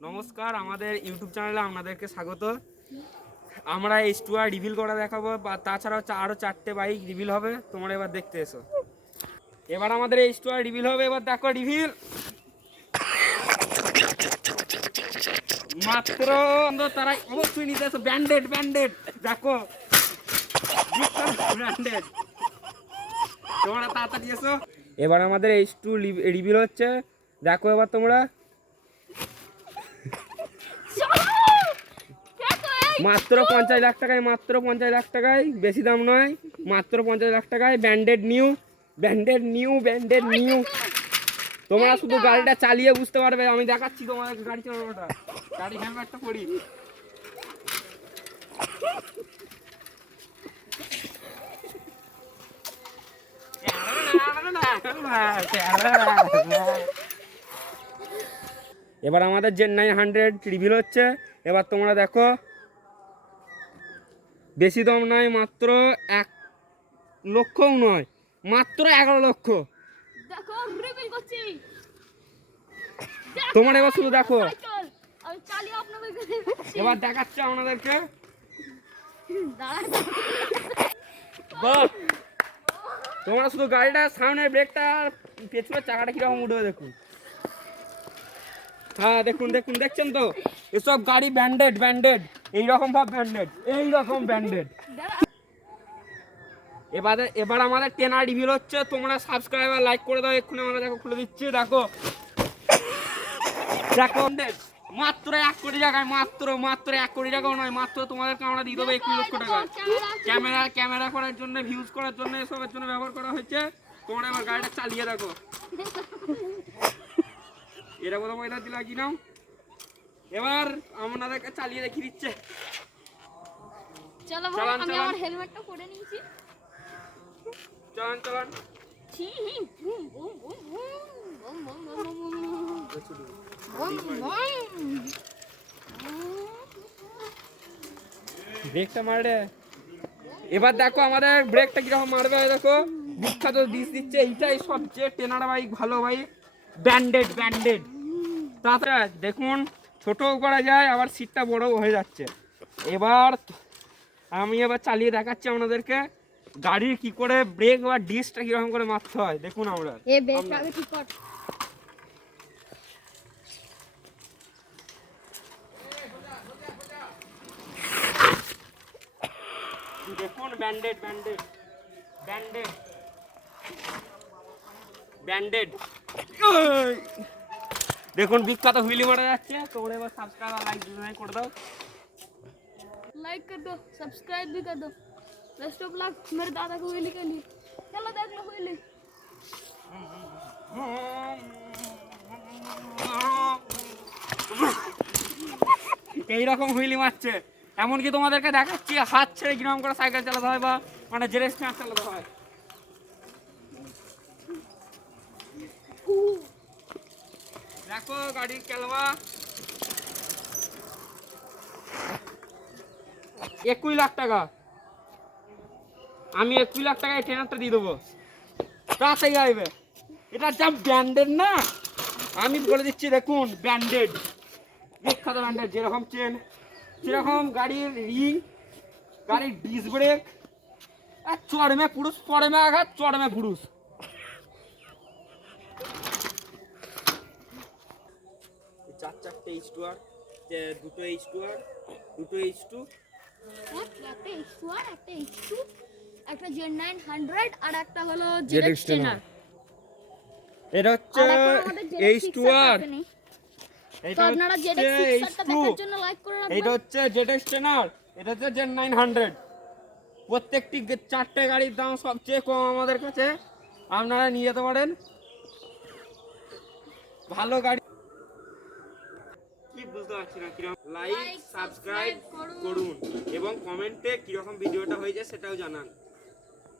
নমস্কার, আমাদের ইউটিউব চ্যানেলে আপনাদেরকে স্বাগত। আমরা H2R রিভিল করা দেখাবো, বা তাছাড়াও আরও 4টে বাইক রিভিল হবে। তোমরা এবার দেখতে এসো। এবার আমাদের H2R রিভিল হবে। এবার দেখো রিভিল মাত্র তারা অবশ্যই নিতে এসো। ব্যান্ডেড দেখো ব্র্যান্ডেড, তোমরা তাড়াতাড়ি এসো। এবার আমাদের H2 রিভিল হচ্ছে, দেখো এবার তোমরা। মাত্র 50 লাখ টাকায়, মাত্র 50 লাখ টাকায়, বেশি দাম নয়, মাত্র 50 লাখ টাকায় ব্র্যান্ডেড নিউ। তোমরা শুধু গাড়িটা চালিয়ে বুঝতে পারবে। আমি দেখাচ্ছি তোমাদের গাড়ি চালানোটা। গাড়ি হেলমেটটা পরি। এবার আমাদের জেন 900 রিভিল হচ্ছে। এবার তোমরা দেখো, বেশি দাম নয়, মাত্র 1 লক্ষও নয়, মাত্র 11 লক্ষ। তোমার এবার শুধু দেখো, এবার দেখাচ্ছে আপনাদেরকে। তোমরা শুধু গাড়িটা, সামনের ব্রেকটা, পেছনের চাকাটা কিরকম উঠবে দেখুন। হ্যাঁ দেখুন, দেখছেন তো? এসব গাড়ি ব্র্যান্ডেড এইরকম ব্র্যান্ডেড। এবার আমাদের 10R রিভিল হচ্ছে। তোমরা সাবস্ক্রাইবার লাইক করে দাও এক্ষুনি। আমরা দেখো খুলে দিচ্ছি, দেখো মাত্র 1 কোটি টাকায়, মাত্র 1 কোটি টাকাও নয়, মাত্র তোমাদেরকে আমরা দিয়ে দেবো 21 লক্ষ টাকা। ক্যামেরা করার জন্য, ভিউজ করার জন্য, এসবের জন্য ব্যবহার করা হয়েছে। তোমরা এবার গাড়িটা চালিয়ে দেখো। এটা কোথাও পয়সা দিলা কি নাও। এবার আপনাদেরকে চালিয়ে দেখিয়ে দিচ্ছে। চলো ভাই, আমি আমার হেলমেটটা পরে নিয়েছি। চলান। ব্রেকটা মারবে। এবার দেখো আমাদের ব্রেকটা কিরকম মারবে। দেখো বিখ্যাত ডিস দিচ্ছে। এইটাই সবচেয়ে 10R বাইক, ভালো বাইক, ব্র্যান্ডেড। তাছাড়া দেখুন, ছোটও করা যায়, আবার সিটটা বড়ও হয়ে যাচ্ছে। এবার আমি চালিয়ে দেখাচ্ছি আপনাদেরকে গাড়ির কি করে ব্রেক বা ডিসটা কিরকম করে মারতে হয়। দেখুন আমরা দেখুন, ব্র্যান্ডেড দেখুন, বিখ্যাত হুইলি মারা যাচ্ছে। তোমরা এবার সাবস্ক্রাইব আর লাইক করে দাও। लाइक कर दो, सब्सक्राइब भी कर दो। बेस्ट ऑफ लक मेरे दादा को व्हीली के लिए। चलो देख लो व्हीली। এইরকম হুইলি মারছে। এমনকি তোমাদেরকে দেখাচ্ছি হাত ছেড়ে কিরকম করে সাইকেল চালাতে হয়, বা মানে জেরেস চালাতে হয়। দেখো গাড়ির কেলবা। 21 লাখ টাকা। আমি 21 লাখ টাকায় ট্রেনারটা দিয়ে দেবো। তাড়াতাড়ি আসবে। এটা যা ব্র্যান্ডেড না, আমি বলে দিচ্ছি। দেখুন ব্র্যান্ডেড, বিখ্যাত ব্র্যান্ডেড। যেরকম চেন, সেরকম গাড়ির রিং, গাড়ির ডিস্ক ব্রেক, চড়মে পুরুষ, পরমে আঘাত, চড়মে পুরুষ। চারটে H2R, দুটো H2R, দুটো H2, একটা H2R, একটা H2, একটা জেন 900 আর একটা হলো ZX 10R। এটা হচ্ছে H2R, তো আপনারা ZX 6টা দেখার জন্য লাইক করে রাখবেন। এটা হচ্ছে ZX 10R, এটা হচ্ছে জেন 900। প্রত্যেকটি 4টে গাড়ির দাম সবচেয়ে কম আমাদের কাছে। আপনারা নিয়ে যেতে পারেন। ভালো গাড়ি কি বুঝতে পারছি না কিরকম। লাইক সাবস্ক্রাইব করুন এবং কমেন্টে কিরকম ভিডিওটা হয়েছে সেটাও জানান।